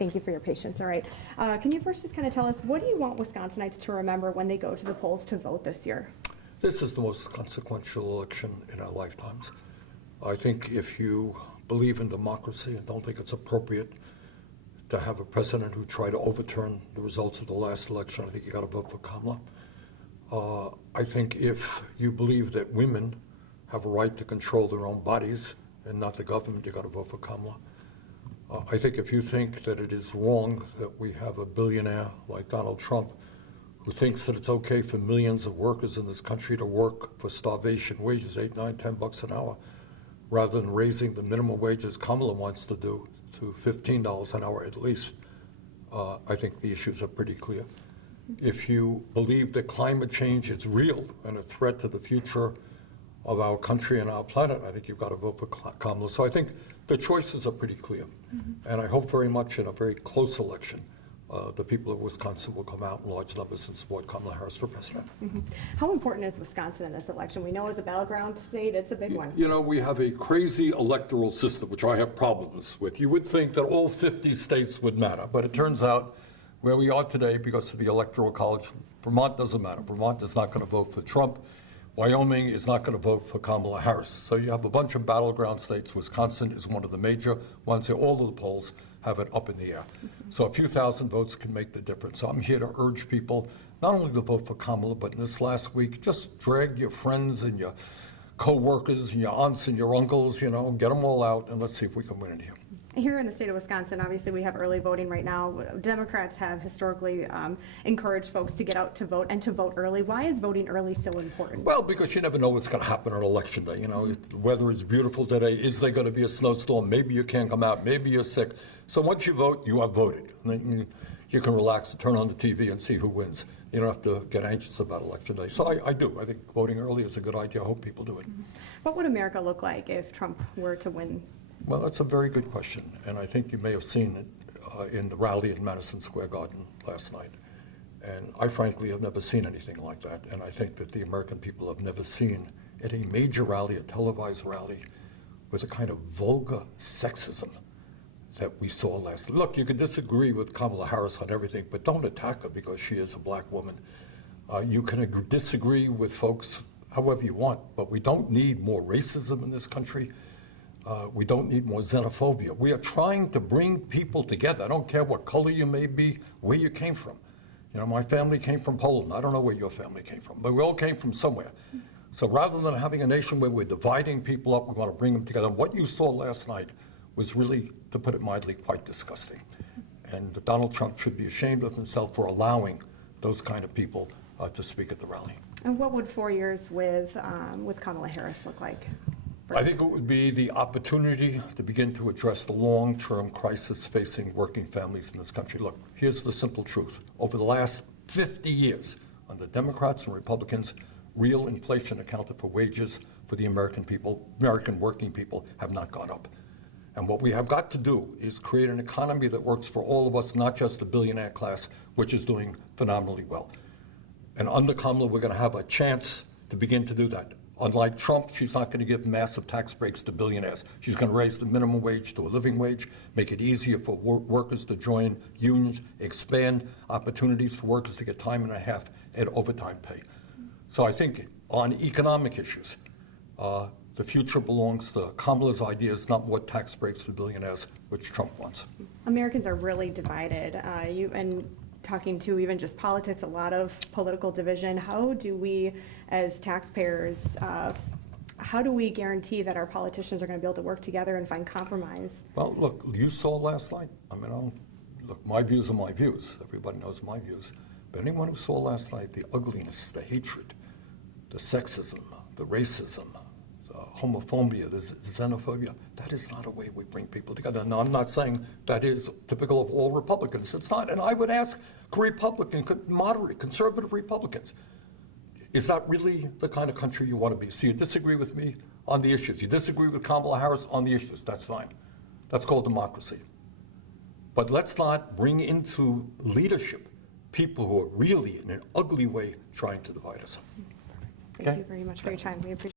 Thank you for your patience. All right. Can you first just kind of tell us, what do you want Wisconsinites to remember when they go to the polls to vote this year? This is the most consequential election in our lifetimes. I think if you believe in democracy and don't think it's appropriate to have a president who tried to overturn the results of the last election, I think you got to vote for Kamala. I think if you believe that women have a right to control their own bodies and not the government, you got to vote for Kamala. I think if you think that it is wrong that we have a billionaire like Donald Trump who thinks that it's okay for millions of workers in this country to work for starvation wages, $8, $9, $10 an hour, rather than raising the minimum wages Kamala wants to do to $15 an hour at least, I think the issues are pretty clear. If you believe that climate change is real and a threat to the future of our country and our planet, I think you've got to vote for Kamala. So I think the choices are pretty clear. And I hope very much in a very close election, the people of Wisconsin will come out in large numbers and support Kamala Harris for president. How important is Wisconsin in this election? We know it's a battleground state. It's a big one. You know, we have a crazy electoral system, which I have problems with. You would think that all 50 states would matter, but it turns out where we are today, because of the Electoral College, Vermont doesn't matter. Vermont is not going to vote for Trump. Wyoming is not going to vote for Kamala Harris. So you have a bunch of battleground states. Wisconsin is one of the major ones. All of the polls have it up in the air. So a few thousand votes can make the difference. So I'm here to urge people not only to vote for Kamala, but in this last week, just drag your friends and your co-workers and your aunts and your uncles, you know, get them all out, and let's see if we can win it here. Here in the state of Wisconsin, obviously we have early voting right now. Democrats have historically encouraged folks to get out to vote and to vote early. Why is voting early so important? Well, because you never know what's going to happen on election day. You know, if the weather is beautiful today. Is there going to be a snowstorm? Maybe you can't come out. Maybe you're sick. So once you vote, you have voted. And then you can relax, turn on the TV, and see who wins. You don't have to get anxious about election day. So I do. I think voting early is a good idea. I hope people do it. What would America look like if Trump were to win? Well, that's a very good question, and I think you may have seen it in the rally in Madison Square Garden last night. And I frankly have never seen anything like that, and I think that the American people have never seen at a major rally, a televised rally, with the kind of vulgar sexism that we saw last night. Look, you could disagree with Kamala Harris on everything, but don't attack her because she is a black woman. You can disagree with folks however you want, but we don't need more racism in this country. We don't need more xenophobia. We are trying to bring people together. I don't care what color you may be, where you came from. You know, my family came from Poland. I don't know where your family came from, but we all came from somewhere. So rather than having a nation where we're dividing people up, we want to bring them together. What you saw last night was really, to put it mildly, quite disgusting. And Donald Trump should be ashamed of himself for allowing those kind of people to speak at the rally. And what would 4 years with Kamala Harris look like? I think it would be the opportunity to begin to address the long-term crisis facing working families in this country. Look, here's the simple truth. Over the last 50 years, under Democrats and Republicans, real inflation accounted for wages for the American people, American working people, have not gone up. And what we have got to do is create an economy that works for all of us, not just the billionaire class, which is doing phenomenally well. And under Kamala, we're going to have a chance to begin to do that. Unlike Trump, she's not going to give massive tax breaks to billionaires. She's going to raise the minimum wage to a living wage, make it easier for workers to join unions, expand opportunities for workers to get time and a half and overtime pay. So I think on economic issues, the future belongs to Kamala's ideas, not more tax breaks for billionaires, which Trump wants. Americans are really divided. And talking to even just politics, a lot of political division. How do we, as taxpayers, how do we guarantee that our politicians are going to be able to work together and find compromise? Well, look, you saw last night. I mean, look, my views are my views. Everybody knows my views. But anyone who saw last night the ugliness, the hatred, the sexism, the racism, the homophobia, the xenophobia, that is not a way we bring people together. Now, I'm not saying that is typical of all Republicans. It's not. And I would ask Republican, moderate, conservative Republicans, is that really the kind of country you want to be? So you disagree with me on the issues. You disagree with Kamala Harris on the issues. That's fine. That's called democracy. But let's not bring into leadership people who are really, in an ugly way, trying to divide us. Thank you very much for your time. We appreciate it.